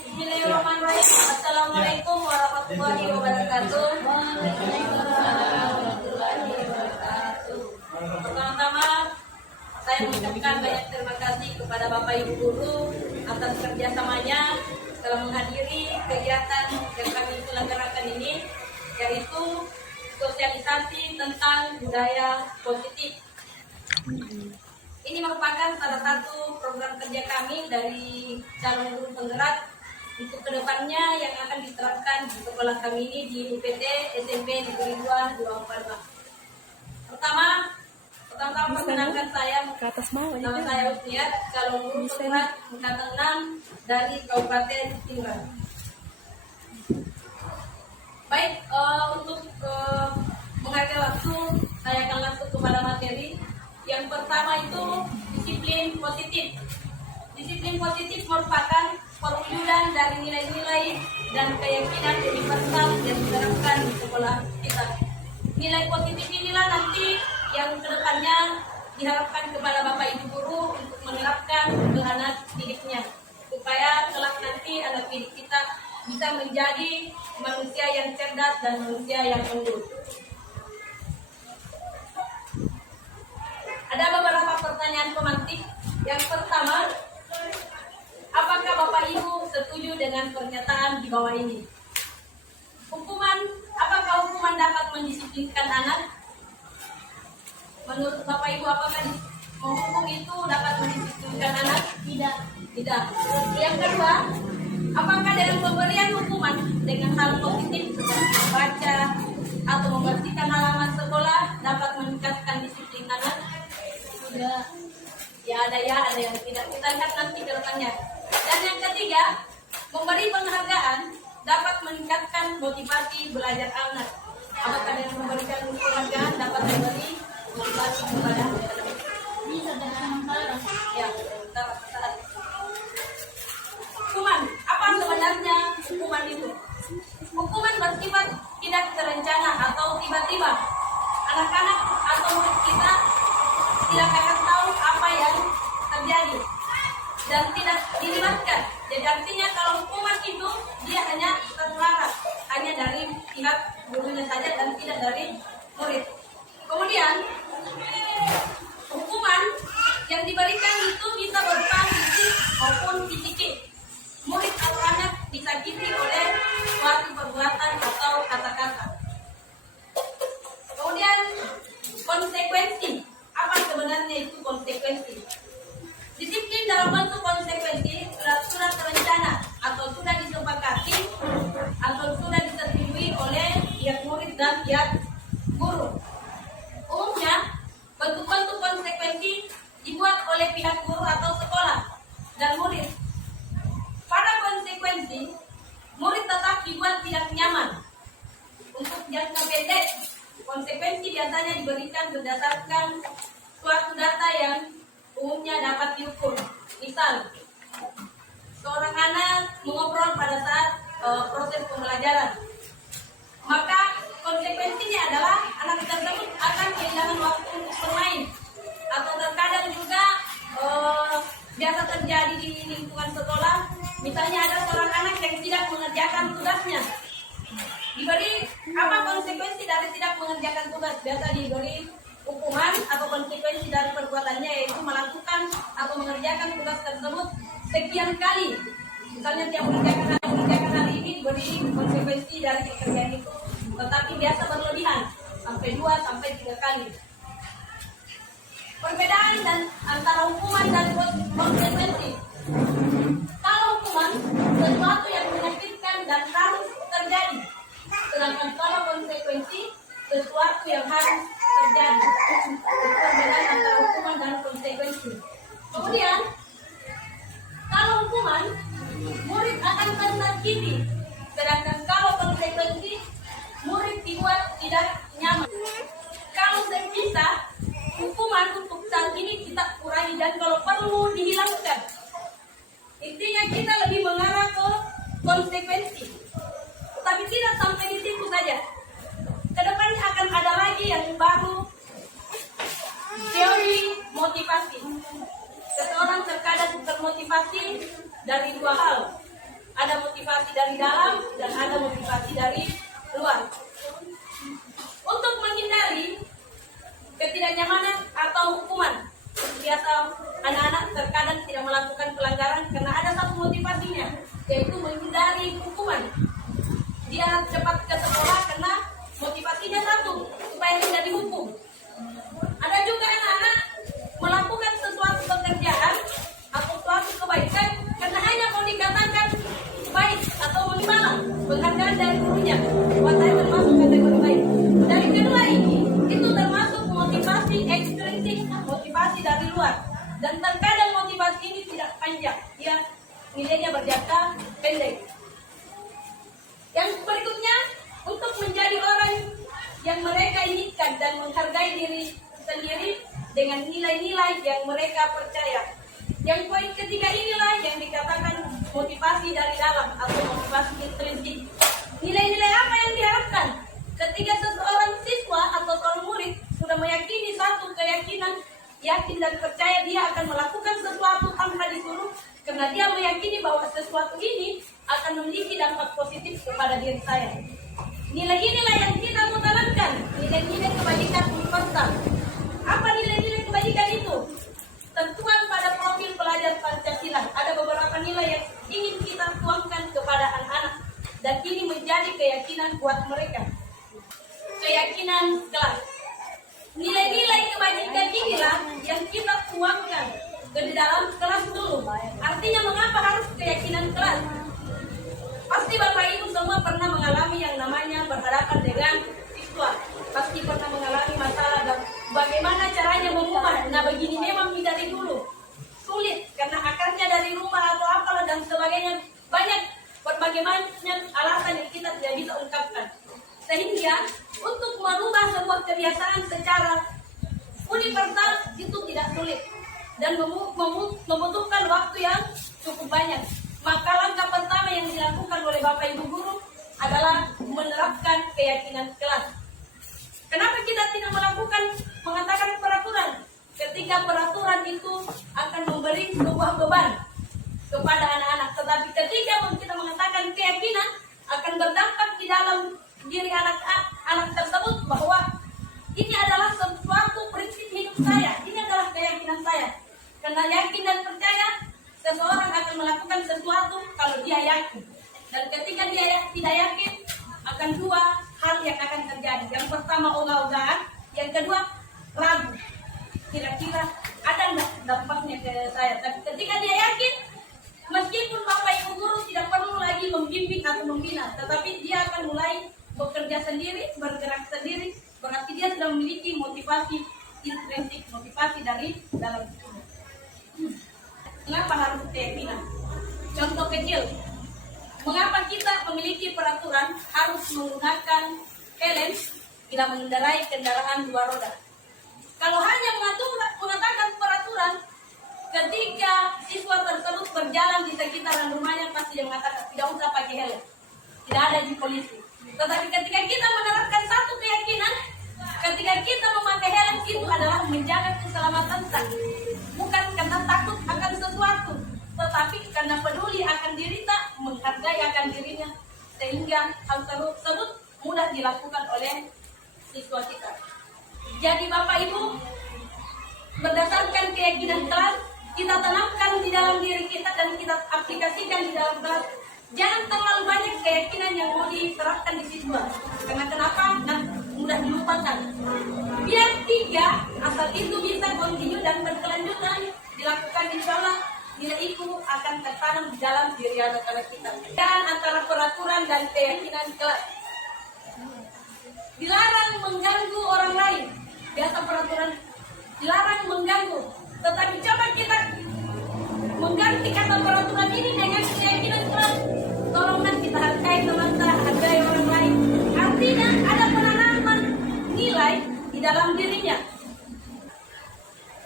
Bismillahirrahmanirrahim. Assalamualaikum warahmatullahi wabarakatuh. Pertama-tama saya mengucapkan banyak terima kasih kepada Bapak Ibu Guru atas kerjasamanya dalam menghadiri kegiatan yang kami selenggarakan ini, yaitu sosialisasi tentang budaya positif. Ini merupakan salah satu program kerja kami dari calon guru penggerak untuk kedepannya yang akan diterapkan di sekolah kami ini di UPT SMP Negeri 2 Pertama perkenalkan saya, nama saya Usniat, calon guru penggerak angkatan 6 dari Kabupaten Tinggal. Baik, untuk menghargai waktu, saya akan langsung kepada materi. Yang pertama itu disiplin positif. Disiplin positif merupakan perwujudan dari nilai-nilai dan keyakinan universal yang diterapkan di sekolah kita. Nilai positif inilah nanti yang kedepannya diharapkan kepada Bapak Ibu Guru untuk menerapkan ke anak didiknya, supaya kelak nanti anak didik kita bisa menjadi manusia yang cerdas dan manusia yang unggul. Ada beberapa pertanyaan pemantik. Yang pertama, apakah Bapak Ibu setuju dengan pernyataan di bawah ini? Apakah hukuman dapat mendisiplinkan anak? Menurut Bapak Ibu, apakah menghukum itu dapat mendisiplinkan anak? Tidak. Yang kedua, apakah dengan pemberian hukuman dengan hal positif seperti membaca atau membersihkan halaman sekolah dapat meningkatkan disiplin anak? Ya ada yang tidak. Kita lihat nanti ke depannya. Dan yang ketiga, memberi penghargaan dapat meningkatkan motivasi belajar anak. Apakah dengan memberikan penghargaan dapat memberi motivasi kepada anak? Bisa dengan ya, saat. Hukuman, apa sebenarnya hukuman itu? Hukuman bersifat tidak terencana atau tiba-tiba. Anak-anak atau murid kita tidak akan tahu apa yang terjadi dan tidak dilibatkan. Jadi artinya kalau hukuman itu dia hanya terlarang, hanya dari pihak gurunya saja dan tidak dari murid. Kemudian hukuman yang diberikan itu bisa berupa fisik maupun psikis. Murid atau anak disakiti oleh suatu perbuatan atau kata-kata. Kemudian konsekuensi. Apa sebenarnya itu konsekuensi? Disiplin dalam bentuk konsekuensi sudah terencana atau sudah disepakati atau sudah disetujui oleh pihak murid dan pihak guru. Umumnya bentuk-bentuk konsekuensi dibuat oleh pihak guru atau sekolah dan murid. Pada konsekuensi, murid tetap dibuat tidak nyaman. Untuk jangka pendek, konsekuensi biasanya diberikan berdasarkan suatu data yang umumnya dapat diukur. Misal, seorang anak mengobrol pada saat proses pembelajaran, maka konsekuensinya adalah anak tersebut akan kehilangan waktu untuk bermain. Atau terkadang juga biasa terjadi di lingkungan sekolah, misalnya ada seorang anak yang tidak mengerjakan tugasnya. Diberi apa konsekuensi dari tidak mengerjakan tugas? Biasa diberi hukuman atau konsekuensi dari perbuatannya, yaitu melakukan atau mengerjakan tugas tersebut sekian kali. Misalnya tiap mengerjakan hari ini diberi konsekuensi dari pekerjaan itu, tetapi biasa berlebihan sampai 2 sampai 3 kali. Perbedaan dan antara hukuman dan konsekuensi. Kalau hukuman sesuatu yang menyakitkan dan harus terjadi, sedangkan kalau konsekuensi sesuatu yang harus terjadi. Perbedaan antara hukuman dan konsekuensi. Kemudian, kalau hukuman, murid akan tersakiti, sedangkan kalau konsekuensi, murid dibuat tidak nyaman. Kalau semisal hukuman untuk saat ini kita kurangi dan kalau perlu dihilangkan. Intinya kita lebih mengarah ke konsekuensi. Tapi tidak sampai di situ saja. Kedepannya akan ada lagi yang baru, teori motivasi. Seseorang terkadang termotivasi dari 2 hal. Ada motivasi dari dalam dan ada motivasi dari luar. Untuk menghindari ketidaknyamanan atau hukuman, biasa anak-anak terkadang tidak melakukan pelanggaran karena ada satu motivasinya, yaitu menghindari hukuman. Dia cepat ke sekolah karena motivasinya satu, supaya tidak dihukum. Ada juga anak-anak melakukan sesuatu pekerjaan atau suatu kebaikan karena hanya mau dikatakan baik atau menerima penghargaan dari gurunya. Buat saya termasuk kategori baik. Dari kedua ini, itu termasuk motivasi ekstrinsik, motivasi dari luar. Dan terkadang motivasi ini tidak panjang, dia nilainya berjangka pendek. Yang berikutnya, untuk menjadi orang yang mereka inginkan dan menghargai diri sendiri dengan nilai-nilai yang mereka percaya. Yang poin ketiga inilah yang dikatakan motivasi dari dalam atau motivasi intrinsik. Nilai-nilai apa yang diharapkan? Ketika seseorang siswa atau seorang murid sudah meyakini satu keyakinan, yakin dan percaya dia akan melakukan sesuatu tanpa disuruh, karena dia meyakini bahwa sesuatu ini akan memiliki dampak positif kepada diri saya. Nilai inilah yang kita mau tanamkan, nilai-nilai kebajikan universal. Apa nilai-nilai kebajikan itu? Tentuan pada profil pelajar Pancasila. Ada beberapa nilai yang ingin kita tuangkan kepada anak-anak, dan ini menjadi keyakinan buat mereka. Keyakinan kelas. Nilai-nilai kebajikan inilah yang kita tuangkan ke dalam kelas dulu. Artinya mengapa harus keyakinan kelas? Pasti Bapak Ibu semua pernah mengalami yang namanya berhadapan dengan siswa. Pasti pernah mengalami masalah dan bagaimana caranya mengubah. Nah, begini memang dari dulu sulit karena akarnya dari rumah atau apalah dan sebagainya. Banyak berbagai macam alasan yang kita tidak bisa ungkapkan. Sehingga untuk merubah sebuah kebiasaan secara universal itu tidak sulit dan membutuhkan waktu yang cukup banyak. Maka langkah pertama yang dilakukan oleh Bapak Ibu guru adalah menerapkan keyakinan kelas. Kenapa kita tidak mengatakan peraturan? Ketika peraturan itu akan memberi sebuah beban kepada anak-anak. Tetapi ketika kita mengatakan keyakinan, akan berdampak di dalam diri anak tersebut bahwa ini adalah sesuatu prinsip hidup saya, ini adalah keyakinan saya. Karena yakin dan percaya, seseorang akan melakukan sesuatu kalau dia yakin. Dan ketika dia tidak yakin, akan dua hal yang akan terjadi. Yang pertama ogah-ogahan, yang kedua ragu. Kira-kira ada enggak dampaknya ke saya? Tapi ketika dia yakin, meskipun Bapak Ibu guru tidak perlu lagi membimbing atau membina, tetapi dia akan mulai bekerja sendiri, bergerak sendiri. Berarti dia sudah memiliki motivasi intrinsik, motivasi dari dalam dirinya. Mengapa harus keyakinan? Contoh kecil, mengapa kita memiliki peraturan harus menggunakan helm bila mengendarai kendaraan dua roda? Kalau hanya mengatakan peraturan, ketika siswa tersebut berjalan di sekitaran rumahnya pasti dia mengatakan tidak usah pakai helm, tidak ada di polisi. Tetapi ketika kita menerapkan satu keyakinan, ketika kita memakai helm itu adalah menjaga keselamatan kita, bukan karena takut akan sesuatu, tetapi karena peduli akan diri kita, menghargai akan dirinya, sehingga hal tersebut mudah dilakukan oleh siswa kita. Jadi Bapak Ibu, berdasarkan keyakinan kelas, kita tanamkan di dalam diri kita dan kita aplikasikan di dalam kelas. Jangan terlalu banyak keyakinan yang mau diterapkan di siswa. Karena kenapa? Nah, mudah dilupakan. Biar 3, asal itu bisa continue dan berkelanjutan dilakukan, insya Allah nilai itu akan tertanam di dalam diri anak-anak kita. Dan antara peraturan dan keyakinan kelas. Dilarang mengganggu orang lain. Biasa peraturan dilarang mengganggu. Tetapi coba kita mengganti kata peraturan ini dengan keyakinan kelas. Tolonglah kita hargai teman kita, hargai orang lain. Artinya ada penanaman nilai di dalam dirinya.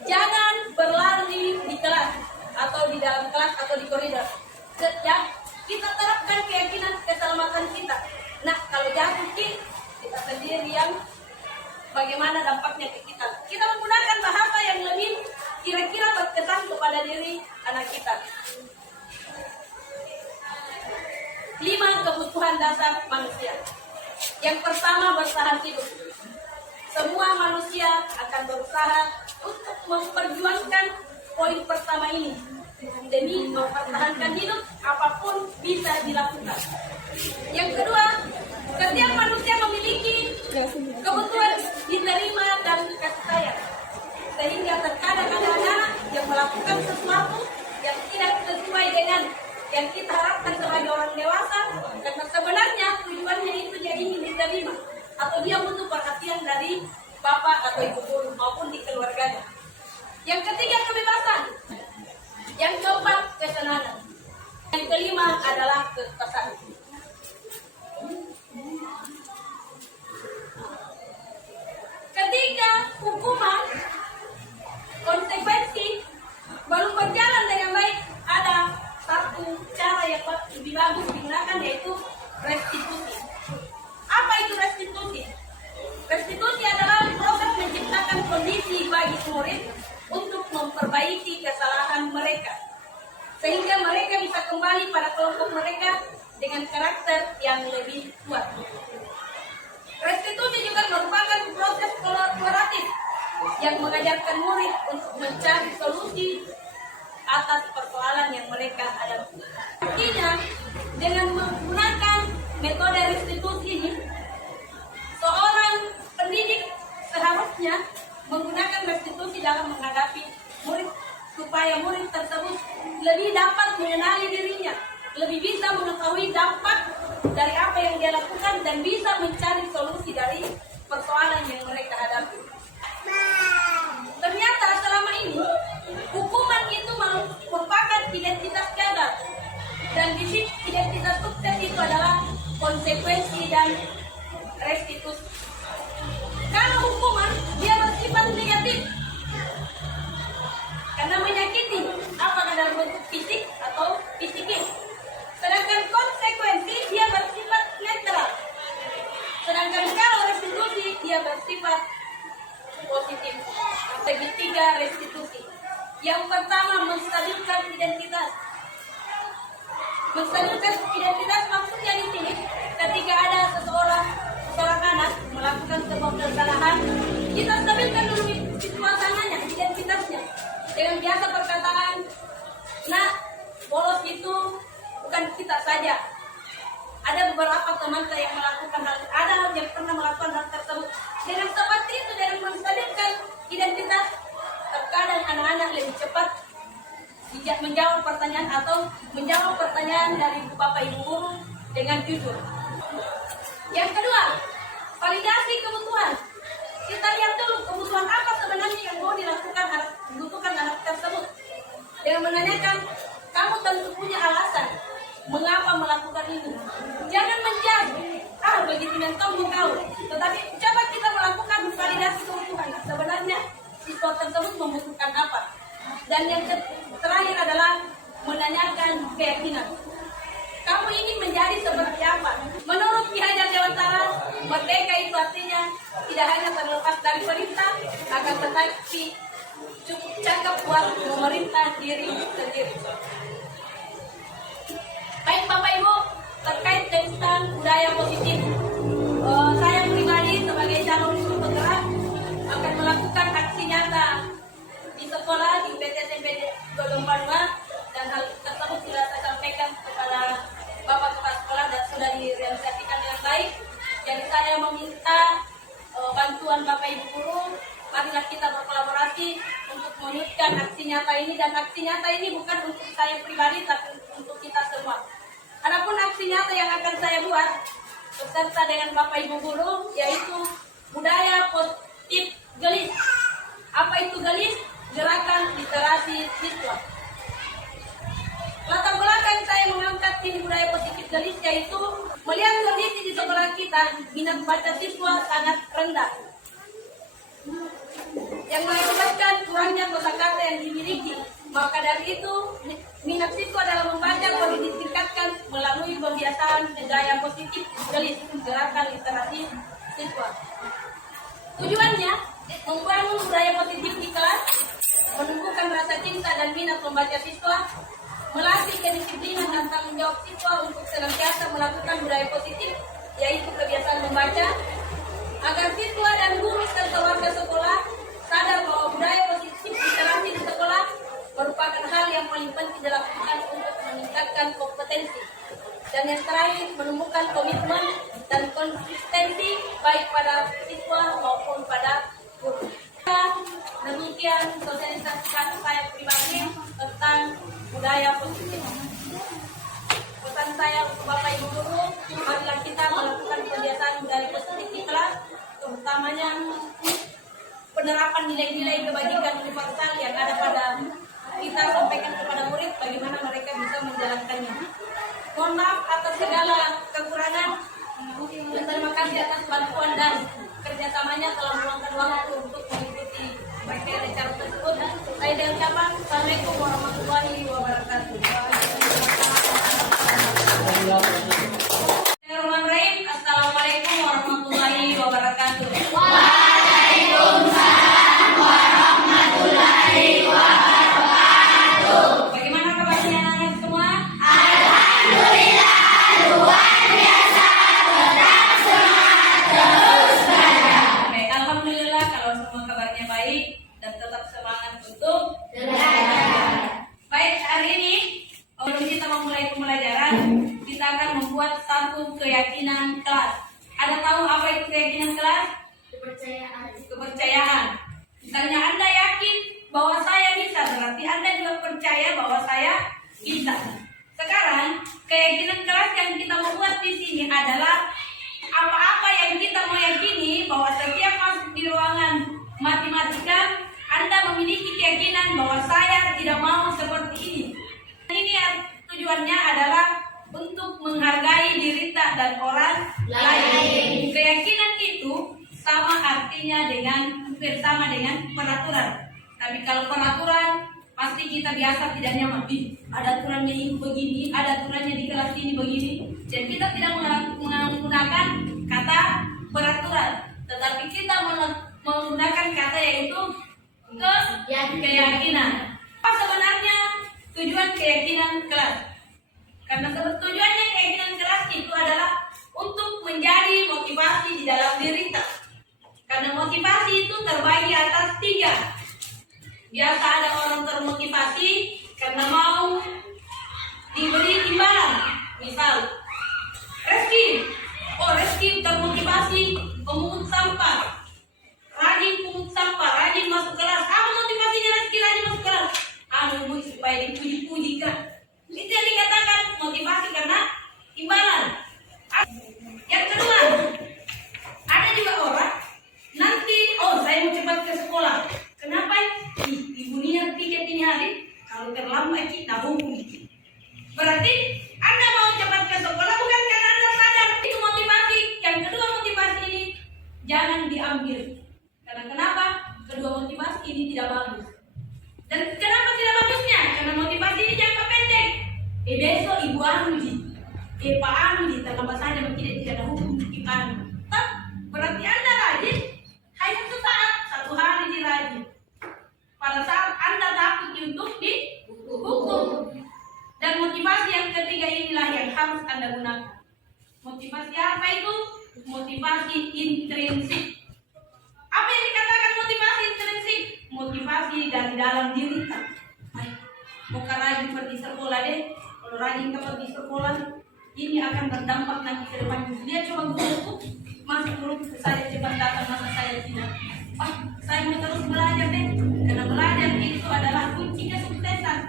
Jangan berlari di kelas atau di dalam kelas atau di koridor. Sejak kita terapkan keyakinan keselamatan kita. Nah, kalau jatuh kita sendiri yang bagaimana dampaknya ke kita. Kita menggunakan bahasa yang lebih kira-kira berkesan kepada diri anak kita. kebutuhan dasar manusia. Yang pertama, bertahan hidup. Semua manusia akan berusaha untuk memperjuangkan poin pertama ini. Demi mempertahankan hidup, apapun bisa dilakukan. Yang kedua, setiap manusia memiliki kebutuhan diterima dan kasih sayang. Sehingga terkadang ada anak yang melakukan sesuatu yang tidak sesuai dengan yang kita harapkan sebagai orang dewasa, karena sebenarnya tujuannya itu dia ingin diterima atau dia butuh perhatian dari bapak atau ibu guru maupun di keluarganya. Yang ketiga, kebebasan. Yang keempat, kesenangan. Yang kelima adalah kebebasan. Ketika hukuman, konsekuensi baru berjalan dengan baik, ada satu cara yang lebih bagus digunakan, yaitu restitusi. Apa itu restitusi? Restitusi adalah proses menciptakan kondisi bagi murid untuk memperbaiki kesalahan mereka, sehingga mereka bisa kembali pada kelompok mereka dengan karakter yang lebih kuat. Restitusi juga merupakan proses kolaboratif yang mengajarkan murid untuk mencari solusi atas persoalan yang mereka hadapi. Artinya, dengan menggunakan metode restitusi ini, seorang pendidik seharusnya menggunakan restitusi dalam menghadapi murid, supaya murid tersebut lebih dapat mengenali dirinya, lebih bisa mengetahui dampak dari apa yang dia lakukan, dan bisa mencari solusi dari persoalan yang mereka hadapi. Ternyata selama ini hukuman itu merupakan identitas gagal, dan di sini identitas sukses itu adalah konsekuensi dan restitusi. Kalau hukuman dia bersifat negatif karena menyakiti, apakah dalam bentuk fisik atau psikis. Sedangkan konsekuensi dia bersifat netral. Sedangkan kalau restitusi dia bersifat positif. Segitiga restitusi. Yang pertama, menstabilkan identitas. Menstabilkan identitas maksudnya di sini, ketika ada seorang anak melakukan sebuah kesalahan, kita stabilkan dulu suasananya, identitasnya, dengan biasa perkataan, nah, bolos itu bukan kita saja. Ada beberapa teman saya yang melakukan ada yang pernah melakukan hal tersebut. Dengan seperti itu, dengan menstabilkan identitas, terkadang anak-anak lebih cepat menjawab pertanyaan atau menjawab pertanyaan dari bapak ibu guru dengan jujur. Yang kedua, validasi kebutuhan. Kita lihat dulu kebutuhan apa sebenarnya yang mau dibutuhkan anak tersebut. Dengan menanyakan, kamu tentu punya alasan mengapa melakukan ini. Jangan menjawab, begitu yang kamu tahu. Tetapi coba kita melakukan validasi kebutuhan. Sebenarnya siswa tersebut membutuhkan apa. Dan yang terakhir adalah menanyakan keyakinan. Kamu ingin menjadi seperti apa? Menurut Ki Hajar Dewantara, merdeka itu artinya tidak hanya terlepas dari perintah, akan tetapi cukup cakap buat memerintah diri sendiri. Baik Bapak Ibu, terkait tentang budaya positif, saya pribadi sebagai calon guru penggerak akan melakukan aksi nyata di sekolah di PT SMP Godongpadua, dan hal tersebut sudah saya sampaikan kepada Bapak Kepala Sekolah dan sudah direalisasikan dengan baik. Jadi saya meminta bantuan Bapak Ibu guru, marilah kita berkolaborasi untuk mewujudkan aksi nyata ini, dan aksi nyata ini bukan untuk saya pribadi tapi untuk kita semua. Adapun aksi nyata yang akan saya buat beserta dengan Bapak Ibu guru, yaitu budaya positif gelis. Apa itu gelis? Gerakan literasi siswa. Latar belakang saya mengangkat ini budaya positif gelis, yaitu melihat kondisi di sekolah kita, minat baca siswa sangat rendah, yang mengakibatkan kurangnya kosakata yang dimiliki. Maka dari itu, minat siswa dalam membaca perlu ditingkatkan melalui pembiasaan budaya positif gelis, gerakan literasi siswa. Tujuannya membangun budaya positif di kelas, menumbuhkan rasa cinta dan minat membaca siswa, melatih kedisiplinan dan tanggung jawab siswa untuk senantiasa melakukan budaya positif, yaitu kebiasaan membaca, agar siswa dan guru serta warga sekolah sadar bahwa budaya positif literasi di sekolah merupakan hal yang paling penting dilakukan untuk meningkatkan kompetensi. Dan yang terakhir, menemukan komitmen dan konsistensi baik pada siswa maupun pada guru. Demikian sosialisasi saya pribadi tentang budaya positif. Pesan saya untuk Bapak Ibu guru, marilah kita melakukan kebiasaan budaya positif di kelas, terutamanya penerapan nilai-nilai kebajikan universal yang ada pada kita, sampaikan kepada murid bagaimana mereka bisa menjalankannya. Mohon maaf atas segala kekurangan. Terima kasih atas bantuan dan kerjasamanya telah meluangkan waktu untuk mengikuti materi acara tersebut. Saya dengan ucapan Assalamualaikum warahmatullahi wabarakatuh. Bismillahirrahmanirrahim. Assalamualaikum warahmatullahi wabarakatuh. Waalaikumsalam warahmatullahi wabarakatuh. Bagaimana kabarnya anak-anak semua? Alhamdulillah, luar biasa. Tetap semangat, terus belajar. Baik, alhamdulillah kalau semua kabarnya baik dan tetap semangat untuk belajar. Baik, hari ini sebelum kita memulai pembelajaran, kita akan membuat satu keyakinan kelas. Ada tahu apa itu keyakinan kelas? Kepercayaan. Misalnya Anda yakin bahwa saya bisa, berarti Anda juga percaya bahwa saya bisa. Sekarang keyakinan kelas yang kita membuat di sini adalah apa-apa yang kita meyakini bahwa setiap masuk di ruangan matematika, Anda memiliki keyakinan bahwa saya tidak mau seperti ini. Ini tujuannya adalah untuk menghargai diri dan orang lain. Keyakinan itu sama artinya hampir sama dengan peraturan. Tapi kalau peraturan pasti kita biasa tidak nyaman. Ada aturannya ini begini, ada aturannya di kelas ini begini. Jadi kita tidak menggunakan kata peraturan, tetapi kita menggunakan kata yaitu keyakinan. Apa sebenarnya tujuan keyakinan kelas? Karena tujuannya keyakinan kelas itu adalah untuk menjadi motivasi di dalam diri kita. Karena motivasi itu terbagi atas 3. Biasa ada orang termotivasi karena mau diberi imbalan. Misal, Reski termotivasi pemungut sampah, rajin pungut sampah, rajin masuk kelas. Apa motivasinya Reski rajin masuk kelas? Supaya dipuji-puji kan. Itu yang dikatakan motivasi karena imbalan. Yang kedua, ada juga orang nanti, saya mau cepat ke sekolah. Kenapa? Ibu niat tiket ini hari, kalau terlambat kita hukum. Berarti Anda mau cepat ke sekolah bukan karena Anda sadar. Itu motivasi. Yang kedua motivasi ini jangan diambil. Karena kenapa? Kedua motivasi ini tidak bagus. Dan kenapa tidak bagusnya? Karena motivasi ini jangka pendek. Besok ibu Andi, Pak Andi, tambah saja tidak ada hukum Ibu Andi. Berarti Anda rajin hanya sesaat, 1 hari dirajin. Pada saat Anda takut untuk dihukum. Dan motivasi yang ketiga inilah yang harus Anda gunakan. Motivasi apa itu? Motivasi intrinsik. Apa yang dikatakan motivasi intrinsik? Motivasi dari dalam diri kita. Bukan rajin pergi sekolah deh. Kalau rajin pergi sekolah, ini akan berdampak nanti ke depan. Dia coba guruku, masuk guru saya cepat datang, masa saya tidak. Saya mau terus belajar deh. Karena belajar itu adalah kunci kesuksesan.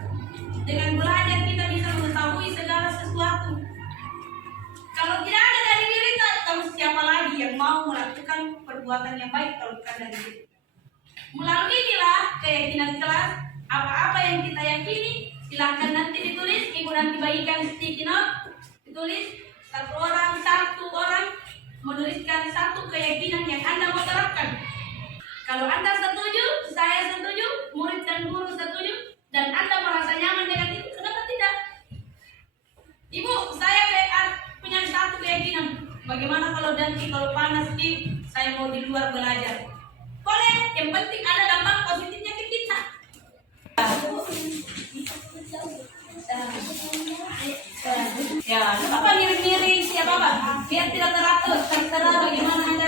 Dengan belajar kita bisa mengetahui segala sesuatu. Kalau tidak ada dari diri kita, terus siapa lagi yang mau melakukan perbuatan yang baik kalau bukan dari diri? Melalui inilah keyakinan kelas, apa-apa yang kita yakini, silahkan nanti ditulis. Ibu nanti bagikan sticky note, ditulis satu orang menuliskan satu keyakinan yang Anda mau terapkan. Kalau Anda setuju, saya setuju, murid dan guru setuju, dan Anda merasa nyaman dengan itu, kenapa tidak? Ibu, saya punya satu keyakinan. Bagaimana kalau nanti kalau panas saya mau di luar belajar? Boleh, yang penting ada dampak positifnya ke kita. Ya, apa miring-miring siapa Pak? Biar tidak teratur, tertera bagaimana Anda